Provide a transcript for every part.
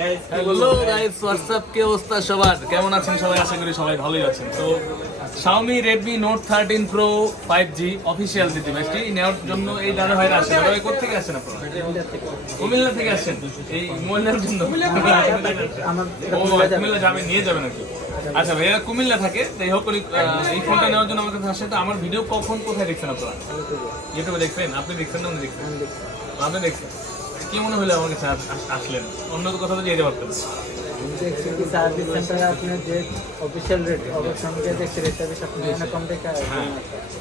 Hello guys, WhatsApp কি অবস্থা সবার? কেমন আছেন সবাই? আশা করি সবাই ভালোই আছেন। তো Xiaomi Redmi Note 13 Pro 5G official যে ডিভাইসটি নেওয়ার জন্য এই দাদা ভাইরা আসেন। দাদা ভাই কোথা থেকে আসেন আপনারা? কুমিল্লা থেকে আসেন এই মোবাইলের জন্য? ও কুমিল্লা যাবেন, নিয়ে যাবেন নাকি? আচ্ছা ভাইয়া কুমিল্লা থাকে, তাই হোক এই ফোনটা নেওয়ার জন্য আমার কাছে আসে। তো আমার ভিডিও কখন কোথায় দেখছেন আপনারা? ইউটিউবে দেখবেন? আপনি দেখছেন না উনি দেখছেন? আপনি দেখছেন। কি মনে হলো আমার কাছে আসলেন? অন্য কথা তো যেতে পারতেন।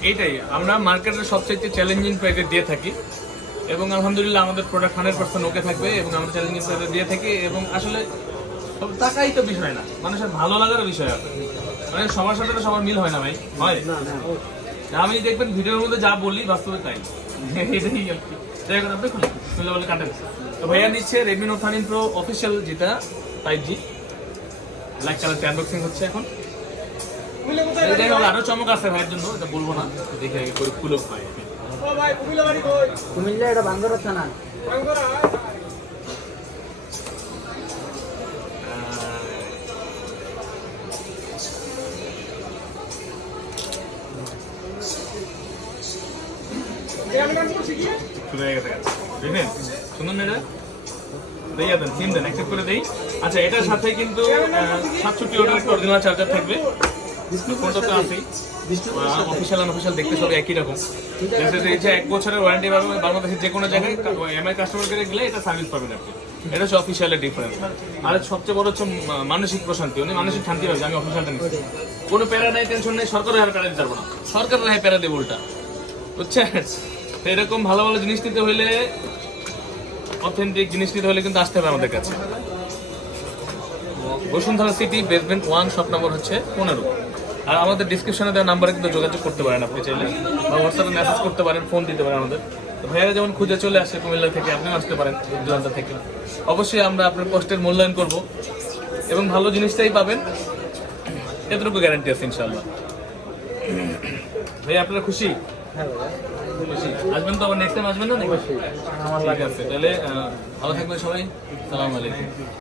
এইটাই আমরা মার্কেটের সবচেয়ে চ্যালেঞ্জিং প্রাইসে দিয়ে থাকি এবং আলহামদুলিল্লাহ আমাদের প্রোডাক্ট 100% ওকে থাকবে এবং আমরা চ্যালেঞ্জিং প্রাইসে দিয়ে থাকি। এবং আসলে সব টাকাই তো বিষয় না, মানুষের ভালো লাগার বিষয় আছে। মানে সবার সাথে তো সবার মিল হয় না ভাই, হয়? আমি দেখবেন ভিডিওর মধ্যে যা বলি বাস্তবে তাই। এটাই আর কি। এখন আপনি খুলে বলে কাটেন। তো ভাইয়া নিচ্ছে Redmi Note 13 Pro অফিসিয়াল, যেটা 5G ব্ল্যাক কালার আনবক্সিং হচ্ছে এখন। আরো চমক আছে ভাইয়ের জন্য, এটা বলবো না, দেখে আগে করে খুলে ভাই। কুমিল্লা এটা বান্দর থানা। সুন্দর না এটা? দিয়ে দেন, সিম দেন, অ্যাকসেপ্ট করে দেই। আচ্ছা, এটার সাথে কিন্তু 67 ওয়াটের একটা অরিজিনাল চার্জার থাকবে। ফোনটা তো আছেই, অফিসিয়াল আনঅফিসিয়াল দেখতে সব একই রকম। যে 1 বছরের ওয়ারেন্টি পাবেন বাংলাদেশের যে কোনো জায়গায়। এমআই কাস্টমার কেয়ারে গেলে এটা সার্ভিস পাবেন আপনি। এটা হচ্ছে অফিসিয়ালের ডিফারেন্স। আর সবচেয়ে বড় হচ্ছে মানসিক প্রশান্তি। উনি মানসিক শান্তি পাবে, আমি অফিসিয়ালটা নিচ্ছি, কোনো প্যারা নাই, টেনশন নেই, সরকারের হারে প্যারা দিতে পারবো না, সরকারের হারে প্যারা দেবো উল্টা, বুঝছেন? তো এরকম ভালো ভালো জিনিস নিতে হলে, অথেন্টিক জিনিস নিতে হলে কিন্তু আসতে হবে আমাদের কাছে। Bashundhara city basement 1, shop number হচ্ছে 15। আর আমাদের ডিসক্রিপশনে দেওয়া নাম্বারে কিন্তু যোগাযোগ করতে পারেন আপনি চাইলে, বা হোয়াটসঅ্যাপে মেসেজ করতে পারেন, ফোন দিতে পারেন আমাদের। তো ভাইয়ারা যেমন খুঁজে চলে আসে কুমিল্লা থেকে, আপনিও আসতে পারেন দূরান্ত থেকে। অবশ্যই আমরা আপনার কষ্টের মূল্যায়ন করব এবং ভালো জিনিসটাই পাবেন, এতটুকু গ্যারান্টি আছে ইনশাআল্লাহ। ভাই আপনারা খুশি? খুশি? আসবেন তো আবার নেক্সট টাইম আসবেন না নাকি? ঠিক আছে, তাহলে ভালো থাকবেন সবাই। সালাম আলাইকুম।